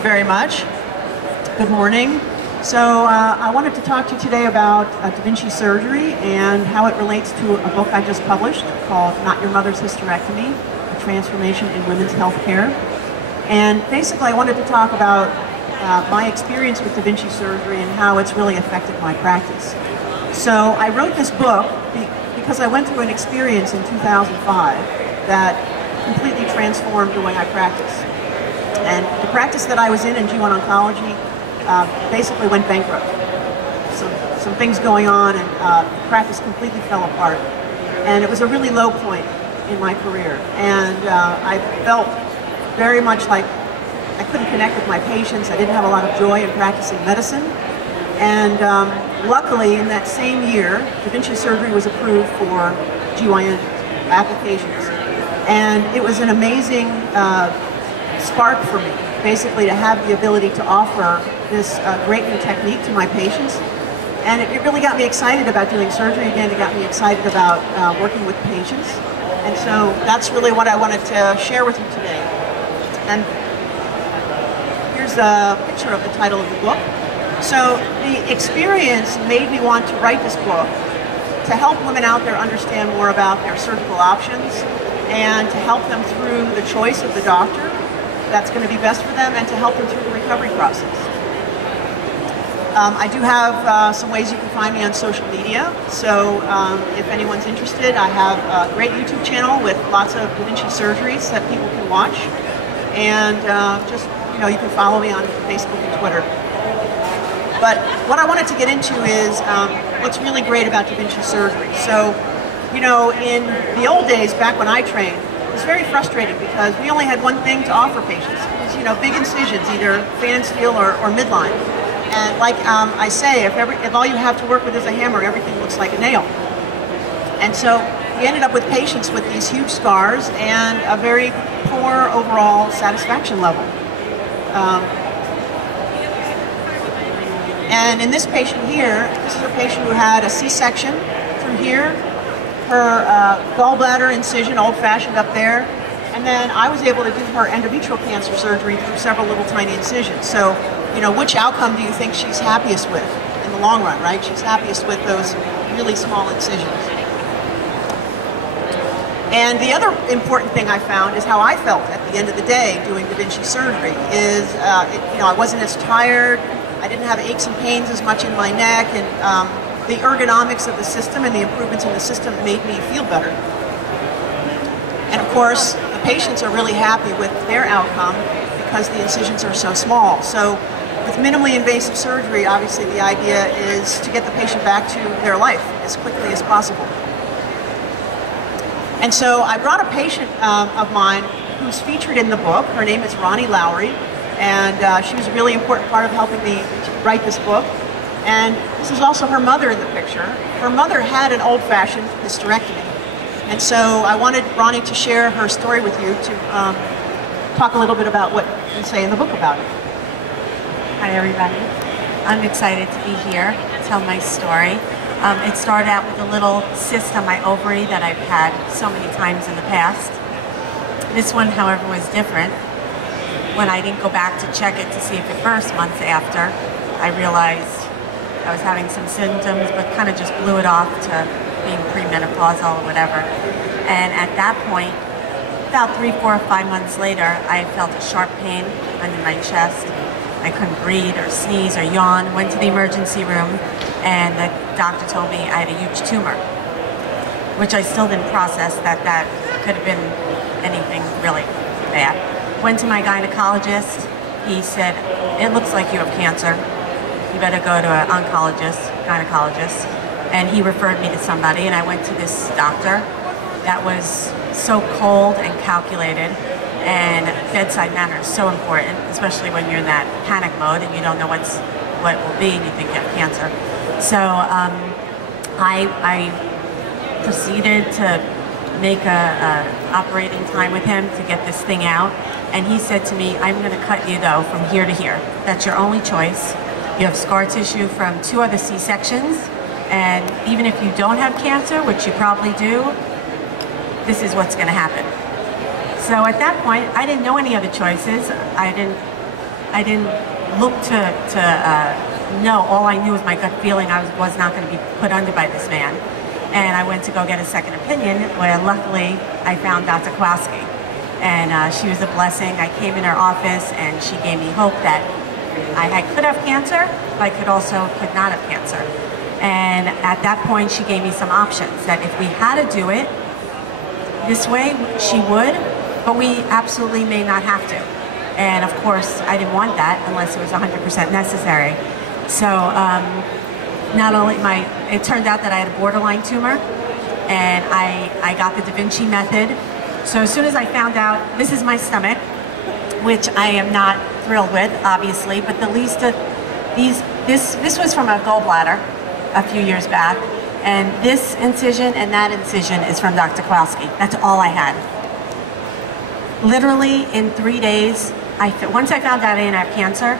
you very much. Good morning. So I wanted to talk to you today about Da Vinci surgery and how it relates to a book I just published called Not Your Mother's Hysterectomy, A Transformation in Women's Healthcare. And basically I wanted to talk about my experience with Da Vinci surgery and how it's really affected my practice. So I wrote this book because I went through an experience in 2005 that completely transformed the way I practice. And the practice that I was in G1 Oncology, basically went bankrupt. Some things going on, and the practice completely fell apart. And it was a really low point in my career. And I felt very much like I couldn't connect with my patients. I didn't have a lot of joy in practicing medicine. And luckily, in that same year, Da Vinci surgery was approved for GYN applications. And it was an amazing spark for me, basically to have the ability to offer this great new technique to my patients. And it really got me excited about doing surgery again. It got me excited about working with patients. And so that's really what I wanted to share with you today. And here's a picture of the title of the book. So the experience made me want to write this book to help women out there understand more about their surgical options and to help them through the choice of the doctor that's going to be best for them and to help them through the recovery process. I do have some ways you can find me on social media. So if anyone's interested, I have a great YouTube channel with lots of Da Vinci surgeries that people can watch. And just, you can follow me on Facebook and Twitter. But what I wanted to get into is what's really great about Da Vinci surgery. So, in the old days, back when I trained, it was very frustrating because we only had one thing to offer patients. It was, big incisions, either fan and steel or midline. And like I say, if all you have to work with is a hammer, everything looks like a nail. And so we ended up with patients with these huge scars and a very poor overall satisfaction level. And in this patient here, this is a patient who had a C-section through here, her gallbladder incision, old-fashioned up there, and then I was able to do her endometrial cancer surgery through several little tiny incisions. So, which outcome do you think she's happiest with in the long run, right? She's happiest with those really small incisions. And the other important thing I found is how I felt at the end of the day doing Da Vinci surgery is, I wasn't as tired, I didn't have aches and pains as much in my neck, and the ergonomics of the system and the improvements in the system made me feel better. And of course, the patients are really happy with their outcome because the incisions are so small. So with minimally invasive surgery, obviously the idea is to get the patient back to their life as quickly as possible. And so I brought a patient of mine who's featured in the book. Her name is Roni Lowery, and she was a really important part of helping me write this book. And this is also her mother in the picture. Her mother had an old-fashioned hysterectomy. And so I wanted Roni to share her story with you to talk a little bit about what you say in the book about it. Hi everybody. I'm excited to be here to tell my story. It started out with a little cyst on my ovary that I've had so many times in the past. This one, however, was different. When I didn't go back to check it to see if it burst months after, I realized I was having some symptoms, but kind of just blew it off to being premenopausal or whatever. And at that point, about 3, 4, 5 months later, I felt a sharp pain under my chest. I couldn't breathe or sneeze or yawn. Went to the emergency room, and the doctor told me I had a huge tumor, which I still didn't process that could have been anything really bad. Went to my gynecologist. He said, "It looks like you have cancer. You better go to an gynecologist." And he referred me to somebody, and I went to this doctor that was so cold and calculated, and bedside manner is so important, especially when you're in that panic mode and you don't know what it will be and you think you have cancer. So I proceeded to make a operating time with him to get this thing out, and he said to me, "I'm going to cut you though from here to here. That's your only choice. You have scar tissue from 2 other C-sections, and even if you don't have cancer, which you probably do, this is what's going to happen." So at that point, I didn't know any other choices. I didn't I didn't look to know. All I knew was my gut feeling I was not going to be put under by this man. And I went to go get a second opinion, where luckily I found Dr. Kowalski. And she was a blessing. I came in her office and she gave me hope that I could have cancer, but I could not have cancer. And at that point she gave me some options, that if we had to do it this way, she would, but we absolutely may not have to. And of course, I didn't want that unless it was 100% necessary. So not only it turned out that I had a borderline tumor, and I got the Da Vinci method. So as soon as I found out, this is my stomach, which I am not thrilled with, obviously, but the least of this was from a gallbladder a few years back, and this incision and that incision is from Dr. Kowalski. That's all I had. Literally in 3 days, once I found out I didn't have cancer,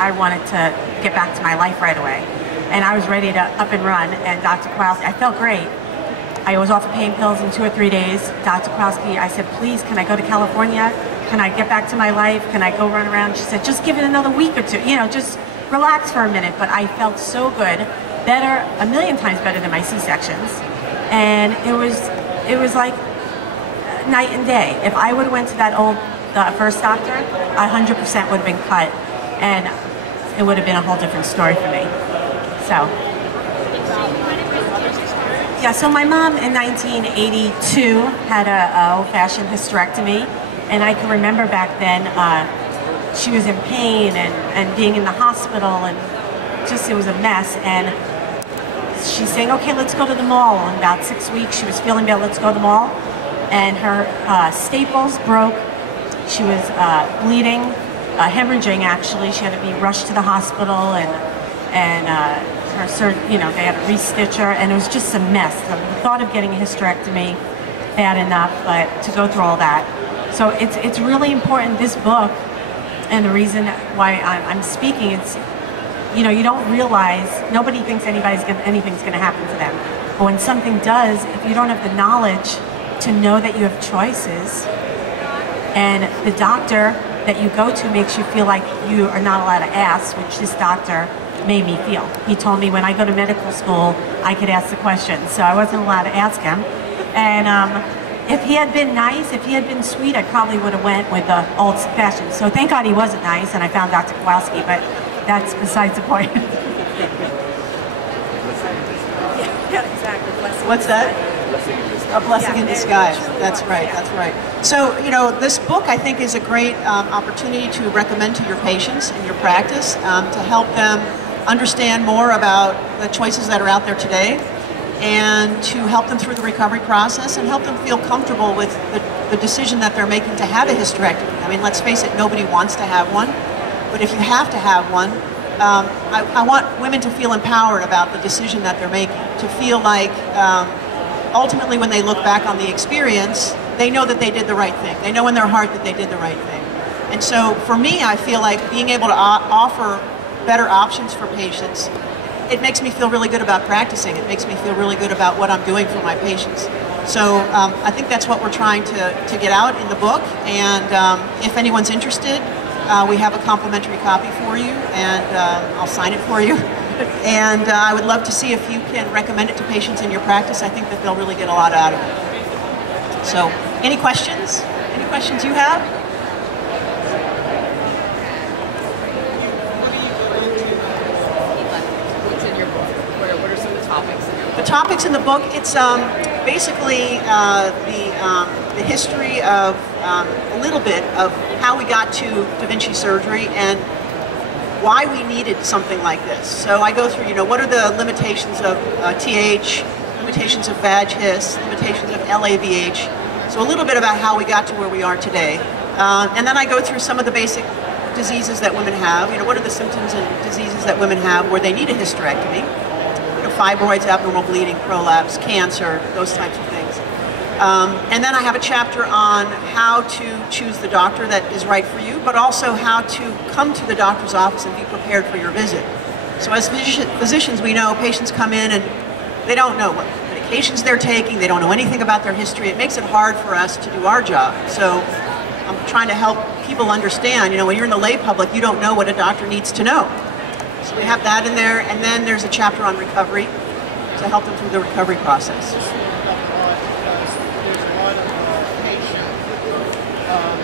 I wanted to get back to my life right away. And I was ready to up and run, and Dr. Kowalski, I felt great. I was off of pain pills in 2 or 3 days. Dr. Kowalski, I said, please, can I go to California? Can I get back to my life? Can I go run around? She said, just give it another week or two, just relax for a minute. But I felt so good, better, a million times better than my C-sections. And it was like night and day. If I would have went to the first doctor, 100% would have been cut, and it would have been a whole different story for me. So. Yeah, so my mom in 1982 had a old-fashioned hysterectomy, and I can remember back then she was in pain and being in the hospital, and just it was a mess. And she's saying, okay, let's go to the mall. In about 6 weeks, she was feeling better, let's go to the mall. And her staples broke. She was bleeding, hemorrhaging actually. She had to be rushed to the hospital, and they had to re-stitch her, and it was just a mess. The thought of getting a hysterectomy, bad enough, but to go through all that. So it's really important, this book, and the reason why I'm speaking, it's, you don't realize, nobody thinks anything's going to happen to them. But when something does, if you don't have the knowledge to know that you have choices, and the doctor that you go to makes you feel like you are not allowed to ask, which this doctor made me feel. He told me when I go to medical school, I could ask the questions, so I wasn't allowed to ask him. And if he had been nice, if he had been sweet, I probably would have went with the old-fashioned. So thank God he wasn't nice, and I found Dr. Kowalski, but that's besides the point. Yeah, exactly. Blessing. What's that? A blessing in disguise. That's right, that's right. So, this book I think is a great opportunity to recommend to your patients in your practice to help them understand more about the choices that are out there today, and to help them through the recovery process and help them feel comfortable with the decision that they're making to have a hysterectomy. I mean, let's face it, nobody wants to have one, but if you have to have one, I want women to feel empowered about the decision that they're making, to feel like ultimately when they look back on the experience, they know that they did the right thing. They know in their heart that they did the right thing. And so for me, I feel like being able to offer better options for patients, it makes me feel really good about practicing. It makes me feel really good about what I'm doing for my patients. So I think that's what we're trying to get out in the book. And if anyone's interested, we have a complimentary copy for you, and I'll sign it for you. And I would love to see if you can recommend it to patients in your practice. I think that they'll really get a lot out of it. So, any questions? Any questions you have? What's in your book? What are some of the topics in your book? The topics in the book, it's basically the history of a little bit of how we got to Da Vinci surgery and why we needed something like this. So I go through, what are the limitations of TH, limitations of VAG-His, limitations of LAVH. So a little bit about how we got to where we are today. And then I go through some of the basic diseases that women have. What are the symptoms and diseases that women have where they need a hysterectomy? Fibroids, abnormal bleeding, prolapse, cancer, those types of things. And then I have a chapter on how to choose the doctor that is right for you, but also how to come to the doctor's office and be prepared for your visit. So as physicians, we know patients come in and they don't know what medications they're taking, they don't know anything about their history. It makes it hard for us to do our job. So I'm trying to help people understand, when you're in the lay public, you don't know what a doctor needs to know. So we have that in there, and then there's a chapter on recovery to help them through the recovery process. There's a lot of patient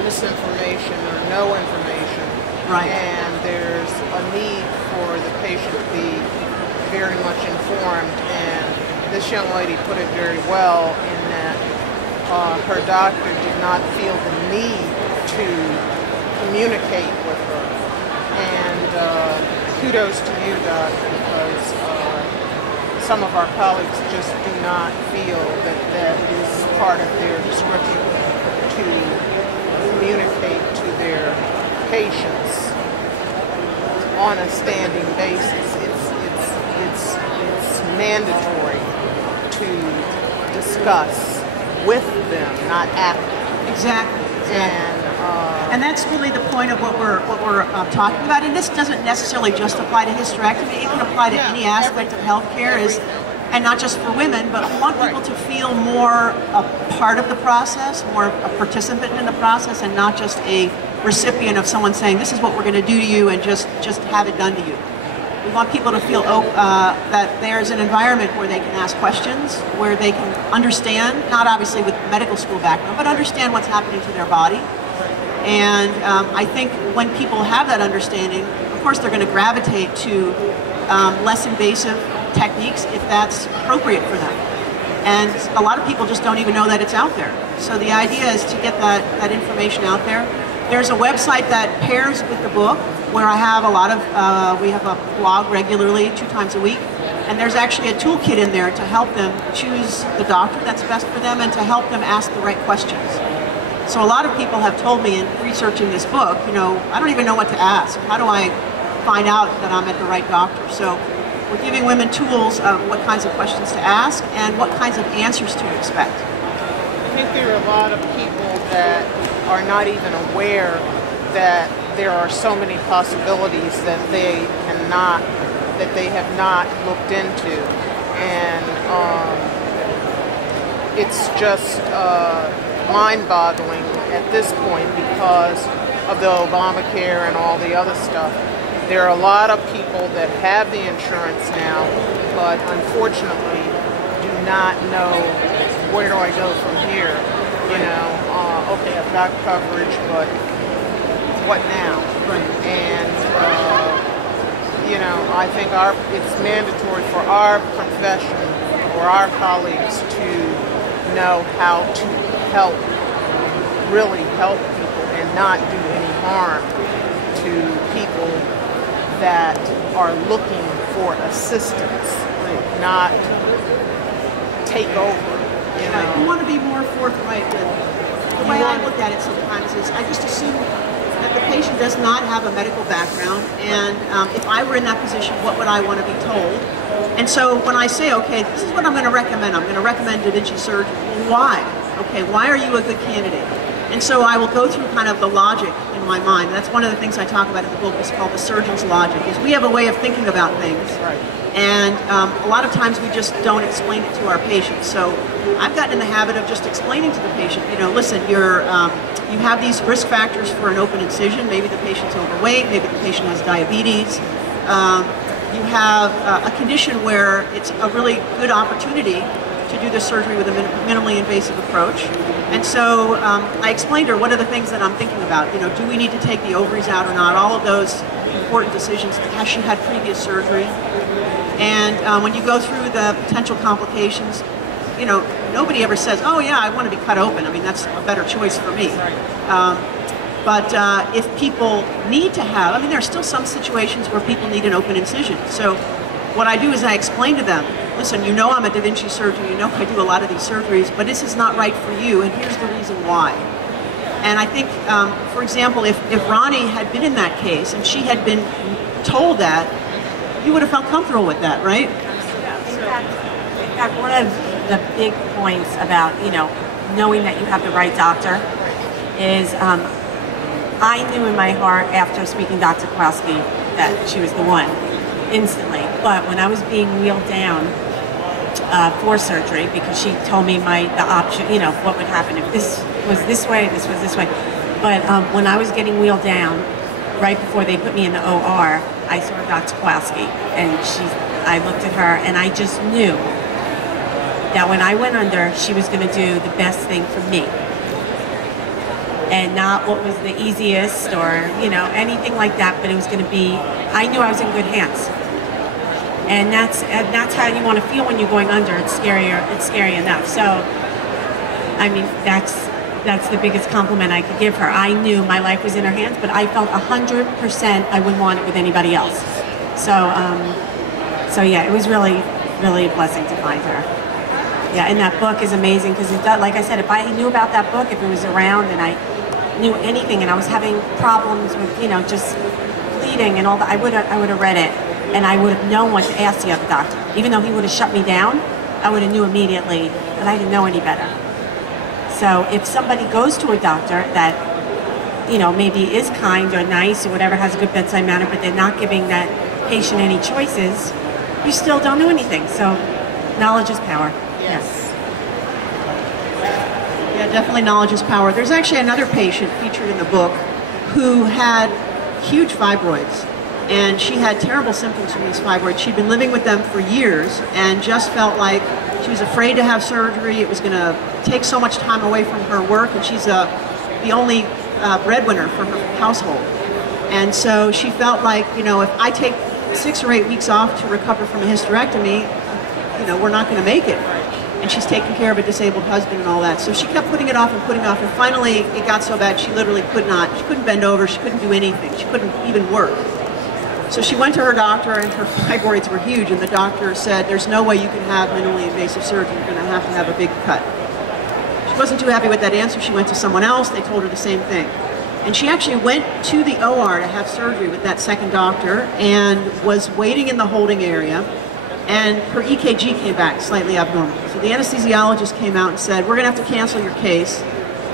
misinformation or no information, right? And there's a need for the patient to be very much informed. And this young lady put it very well in that her doctor did not feel the need to communicate with her. And kudos to you, Doc, because some of our colleagues just do not feel that that is part of their description to communicate to their patients on a standing basis. It's mandatory to discuss with them, not after. Exactly. And that's really the point of what we're talking about. And this doesn't necessarily just apply to hysterectomy. It can apply to any aspect of healthcare, and not just for women. But we want people to feel more a part of the process, more a participant in the process, and not just a recipient of someone saying, "This is what we're going to do to you," and just have it done to you. We want people to feel that there's an environment where they can ask questions, where they can understand, not obviously with medical school background, but understand what's happening to their body. And I think when people have that understanding, of course they're going to gravitate to less invasive techniques if that's appropriate for them. And a lot of people just don't even know that it's out there. So the idea is to get that information out there. There's a website that pairs with the book where I have a lot of, we have a blog regularly 2 times a week, and there's actually a toolkit in there to help them choose the doctor that's best for them and to help them ask the right questions. So a lot of people have told me in researching this book, I don't even know what to ask. How do I find out that I'm at the right doctor? So we're giving women tools of what kinds of questions to ask and what kinds of answers to expect. I think there are a lot of people that are not even aware that there are so many possibilities that they have not looked into, and it's just mind-boggling at this point because of the Obamacare and all the other stuff. There are a lot of people that have the insurance now, but unfortunately do not know, where do I go from here? Okay, I've got coverage, but what now? Right. And I think it's mandatory for our profession or our colleagues to know how to really help people and not do any harm to people that are looking for assistance, not take over. You want to be more forthright with it. The way I look at it sometimes is I just assume that the patient does not have a medical background, and if I were in that position, what would I want to be told? And so when I say, okay, this is what I'm going to recommend. I'm going to recommend Da Vinci surgery. Well, why? Okay, why are you a good candidate? And so I will go through kind of the logic in my mind. That's one of the things I talk about in the book. It's called the surgeon's logic. Is we have a way of thinking about things, and a lot of times we just don't explain it to our patients. So I've gotten in the habit of just explaining to the patient, listen, you have these risk factors for an open incision. Maybe the patient's overweight. Maybe the patient has diabetes. You have a condition where it's a really good opportunity to do the surgery with a minimally invasive approach. And so I explained to her what are the things that I'm thinking about. Do we need to take the ovaries out or not? All of those important decisions. Has she had previous surgery? And when you go through the potential complications, nobody ever says, oh yeah, I want to be cut open. I mean, that's a better choice for me. But if people need to have, there are still some situations where people need an open incision. So what I do is I explain to them, listen, I'm a Da Vinci surgeon, I do a lot of these surgeries, but this is not right for you, and here's the reason why. And I think, for example, if Ronnie had been in that case and she had been told that, you would have felt comfortable with that, right? In fact, one of the big points about, knowing that you have the right doctor is I knew in my heart after speaking to Dr. Kowalski that she was the one, instantly. But when I was being wheeled down for surgery, because she told me the option, what would happen if this was this way, this was this way, But when I was getting wheeled down, right before they put me in the OR, I saw Dr. Kowalski, and I looked at her, and I just knew that when I went under, she was going to do the best thing for me. And not what was the easiest or, you know, anything like that, but it was going to be, I knew I was in good hands. And that's how you want to feel when you're going under. It's scary enough. So, I mean, that's the biggest compliment I could give her. I knew my life was in her hands, but I felt 100% I wouldn't want it with anybody else. So yeah, it was really, really a blessing to find her. Yeah, and that book is amazing because like I said, if I knew about that book, if it was around and I knew anything and I was having problems with, you know, just bleeding and all that, I would have read it, and I would have known what to ask the other doctor. Even though he would have shut me down, I would have knew immediately that I didn't know any better. So if somebody goes to a doctor that, you know, maybe is kind or nice or whatever, has a good bedside manner, but they're not giving that patient any choices, you still don't know anything. So knowledge is power. Yes. Yeah, definitely knowledge is power. There's actually another patient featured in the book who had huge fibroids, and she had terrible symptoms from these fibroids. She'd been living with them for years and just felt like she was afraid to have surgery. It was going to take so much time away from her work, and she's the only breadwinner for her household. And so she felt like, you know, if I take 6 or 8 weeks off to recover from a hysterectomy, you know, we're not going to make it. And she's taking care of a disabled husband and all that. So she kept putting it off, and finally it got so bad she literally she couldn't bend over, she couldn't do anything, she couldn't even work. So she went to her doctor, and her fibroids were huge, and the doctor said, there's no way you can have minimally invasive surgery, you're going to have a big cut. She wasn't too happy with that answer. She went to someone else, they told her the same thing. And she actually went to the OR to have surgery with that second doctor and was waiting in the holding area, and her EKG came back slightly abnormal. So the anesthesiologist came out and said, we're going to have to cancel your case.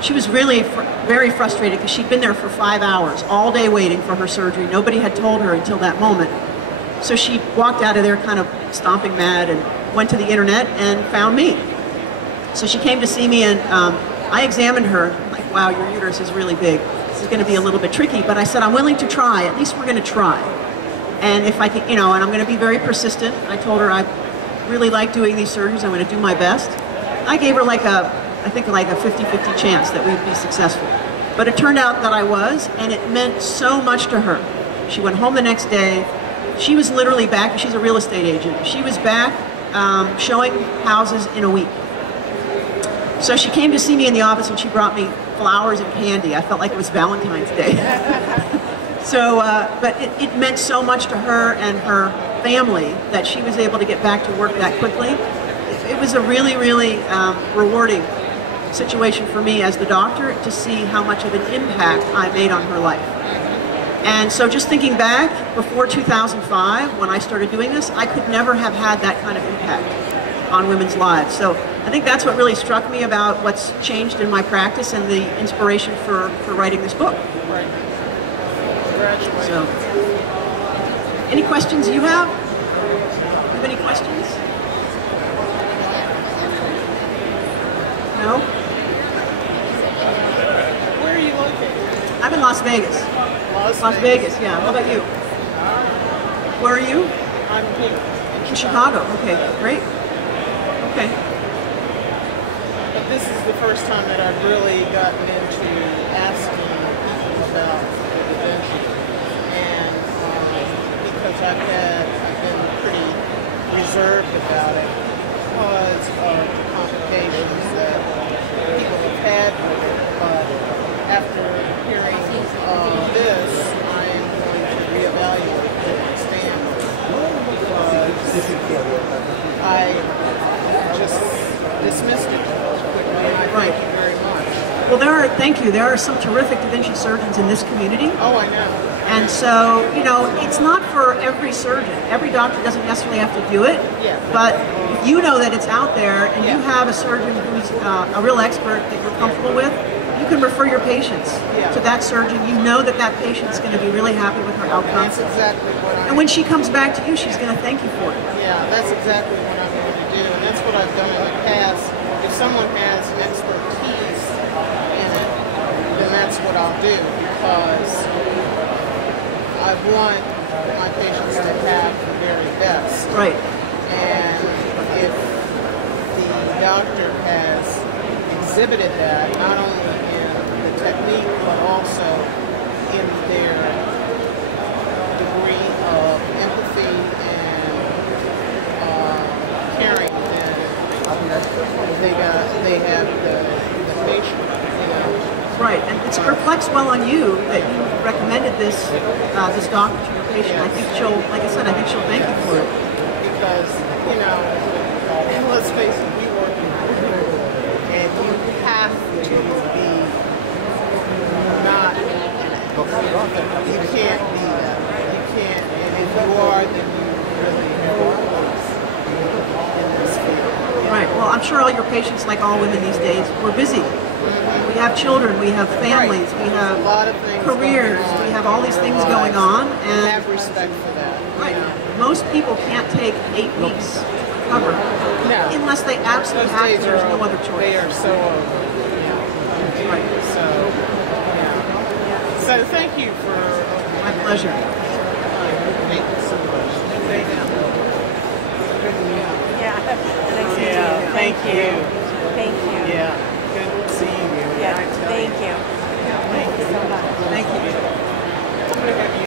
She was really very frustrated because she'd been there for 5 hours, all day waiting for her surgery. Nobody had told her until that moment. So she walked out of there kind of stomping mad and went to the internet and found me. So she came to see me, and I examined her. I'm like, wow, your uterus is really big. This is going to be a little bit tricky, but I said, I'm willing to try. At least we're going to try. And if I can, you know, and I'm going to be very persistent. I told her I really like doing these surgeries. I'm going to do my best. I gave her I think like a 50-50 chance that we'd be successful. But it turned out that I was, and it meant so much to her. She went home the next day. She was literally back. She's a real estate agent. She was back showing houses in a week. So she came to see me in the office, and she brought me flowers and candy. I felt like it was Valentine's Day. So, but it meant so much to her and her family that she was able to get back to work that quickly. It was a really, really rewarding situation for me as the doctor to see how much of an impact I made on her life. And so just thinking back, before 2005, when I started doing this, I could never have had that kind of impact on women's lives. So I think that's what really struck me about what's changed in my practice and the inspiration for writing this book. Right. Congratulations. So, any questions you have? You have any questions? No? Where are you located? I'm in Las Vegas. Las Vegas, yeah. How about you? Where are you? I'm here. In Chicago. Okay, great. Okay. But this is the first time that I've really gotten into asking people about the Da Vinci. And because I've been pretty reserved about it because of the complications that people have had with it. But after hearing this, I am going to reevaluate my stand because I just dismissed it quickly, and I thank you very much. Well, thank you. There are some terrific Da Vinci surgeons in this community. Oh, I know. And so, you know, it's not for every surgeon. Every doctor doesn't necessarily have to do it. Yeah. But if you know that it's out there and you have a surgeon who's a real expert that you're comfortable with, you can refer your patients to that surgeon. You know that that patient's going to be really happy with her outcome. That's exactly what And when she comes back to you, she's going to thank you for it. Yeah, that's exactly what I'm going to do. And that's what I've done in the past. If someone has expertise in it, then that's what I'll do, because I want my patients to have the very best. Right. And if the doctor has exhibited that, not only in the technique, but also in their degree of empathy and caring, then they have the patient, you know. Right, and it reflects well on you that you recommended this this doctor to your patient. I think she'll, like I said, I think she'll thank you for it. Because, you know, and let's face it, we work in hospital, and you have to be not, you can't be that. You can't, and if you are, then you really have a place in this field. Right, well, I'm sure all your patients, like all women these days, we're busy. We have children, we have families, we have a lot of things careers, going on we have all these things going on, and have respect for that. right, most people can't take 8 weeks to recover unless they absolutely have to. There's no other choice. They are so over. Yeah. Right. So, yeah. So thank you for My pleasure. Thank you so much. Yeah. Thank you.